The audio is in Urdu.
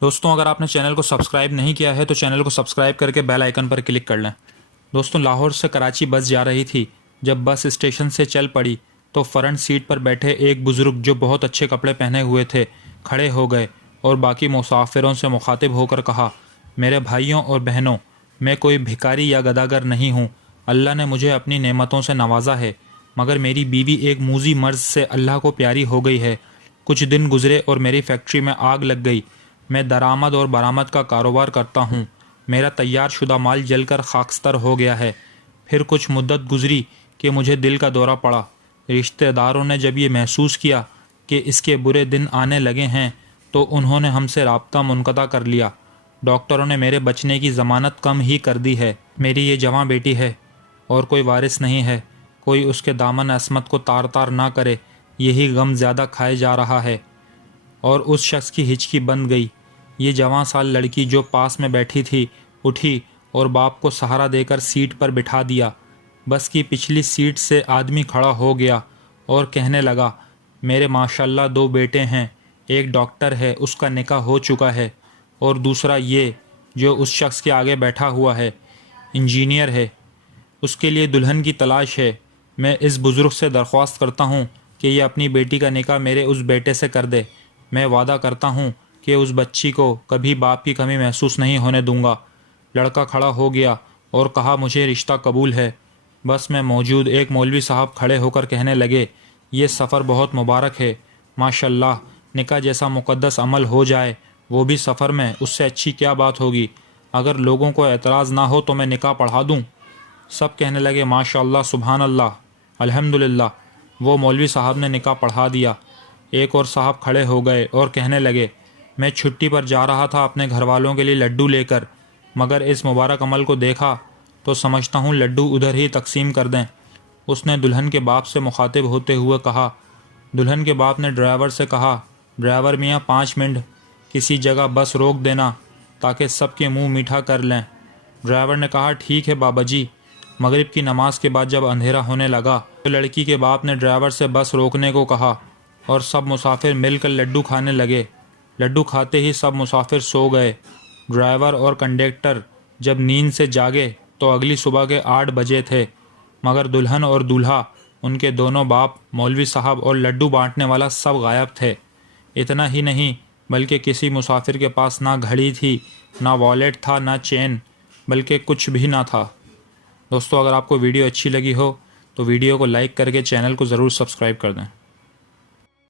دوستوں اگر آپ نے چینل کو سبسکرائب نہیں کیا ہے تو چینل کو سبسکرائب کر کے بیل آئیکن پر کلک کر لیں۔ دوستوں لاہور سے کراچی بس جا رہی تھی، جب بس اسٹیشن سے چل پڑی تو فرنٹ سیٹ پر بیٹھے ایک بزرگ جو بہت اچھے کپڑے پہنے ہوئے تھے کھڑے ہو گئے اور باقی مسافروں سے مخاطب ہو کر کہا، میرے بھائیوں اور بہنوں، میں کوئی بھکاری یا گداگر نہیں ہوں، اللہ نے مجھے اپنی نعمتوں سے نوازا ہے، مگر میری بیوی ایک موذی مرض سے اللہ کو پیاری ہو گئی ہے۔ کچھ دن گزرے اور میری فیکٹری میں آگ لگ گئی۔ میں درآمد اور برآمد کا کاروبار کرتا ہوں، میرا تیار شدہ مال جل کر خاکستر ہو گیا ہے۔ پھر کچھ مدت گزری کہ مجھے دل کا دورہ پڑا۔ رشتہ داروں نے جب یہ محسوس کیا کہ اس کے برے دن آنے لگے ہیں تو انہوں نے ہم سے رابطہ منقطع کر لیا۔ ڈاکٹروں نے میرے بچنے کی ضمانت کم ہی کر دی ہے۔ میری یہ جواں بیٹی ہے اور کوئی وارث نہیں ہے، کوئی اس کے دامن عصمت کو تار تار نہ کرے، یہی غم زیادہ کھائے جا رہا ہے۔ اور اس شخص کی ہچکی بند گئی۔ یہ جوان سال لڑکی جو پاس میں بیٹھی تھی اٹھی اور باپ کو سہارا دے کر سیٹ پر بٹھا دیا۔ بس کی پچھلی سیٹ سے آدمی کھڑا ہو گیا اور کہنے لگا، میرے ماشاءاللہ 2 بیٹے ہیں، ایک ڈاکٹر ہے، اس کا نکاح ہو چکا ہے، اور دوسرا یہ جو اس شخص کے آگے بیٹھا ہوا ہے انجینئر ہے، اس کے لیے دلہن کی تلاش ہے۔ میں اس بزرگ سے درخواست کرتا ہوں کہ یہ اپنی بیٹی کا نکاح میرے اس بیٹے سے کر دے۔ میں وعدہ کرتا ہوں کہ اس بچی کو کبھی باپ کی کمی محسوس نہیں ہونے دوں گا۔ لڑکا کھڑا ہو گیا اور کہا، مجھے رشتہ قبول ہے۔ بس میں موجود ایک مولوی صاحب کھڑے ہو کر کہنے لگے، یہ سفر بہت مبارک ہے، ماشاءاللہ، نکاح جیسا مقدس عمل ہو جائے وہ بھی سفر میں، اس سے اچھی کیا بات ہوگی؟ اگر لوگوں کو اعتراض نہ ہو تو میں نکاح پڑھا دوں۔ سب کہنے لگے، ماشاءاللہ، سبحان اللہ، الحمدللہ۔ وہ مولوی صاحب نے نکاح پڑھا دیا۔ ایک اور صاحب کھڑے ہو گئے اور کہنے لگے، میں چھٹی پر جا رہا تھا اپنے گھر والوں کے لیے لڈو لے کر، مگر اس مبارک عمل کو دیکھا تو سمجھتا ہوں لڈو ادھر ہی تقسیم کر دیں۔ اس نے دلہن کے باپ سے مخاطب ہوتے ہوئے کہا۔ دلہن کے باپ نے ڈرائیور سے کہا، ڈرائیور میاں 5 منٹ کسی جگہ بس روک دینا تاکہ سب کے منہ میٹھا کر لیں۔ ڈرائیور نے کہا، ٹھیک ہے بابا جی۔ مغرب کی نماز کے بعد جب اندھیرا ہونے لگا تو لڑکی کے باپ نے ڈرائیور سے بس روکنے کو کہا اور سب مسافر مل کر لڈو کھانے لگے۔ لڈو کھاتے ہی سب مسافر سو گئے۔ ڈرائیور اور کنڈکٹر جب نیند سے جاگے تو اگلی صبح کے 8 بجے تھے، مگر دلہن اور دولہا، ان کے دونوں باپ، مولوی صاحب اور لڈو بانٹنے والا سب غائب تھے۔ اتنا ہی نہیں بلکہ کسی مسافر کے پاس نہ گھڑی تھی، نہ والیٹ تھا، نہ چین، بلکہ کچھ بھی نہ تھا۔ دوستو اگر آپ کو ویڈیو اچھی لگی ہو تو ویڈیو کو لائک کر کے چینل کو ضرور سبسکرائب کر دیں۔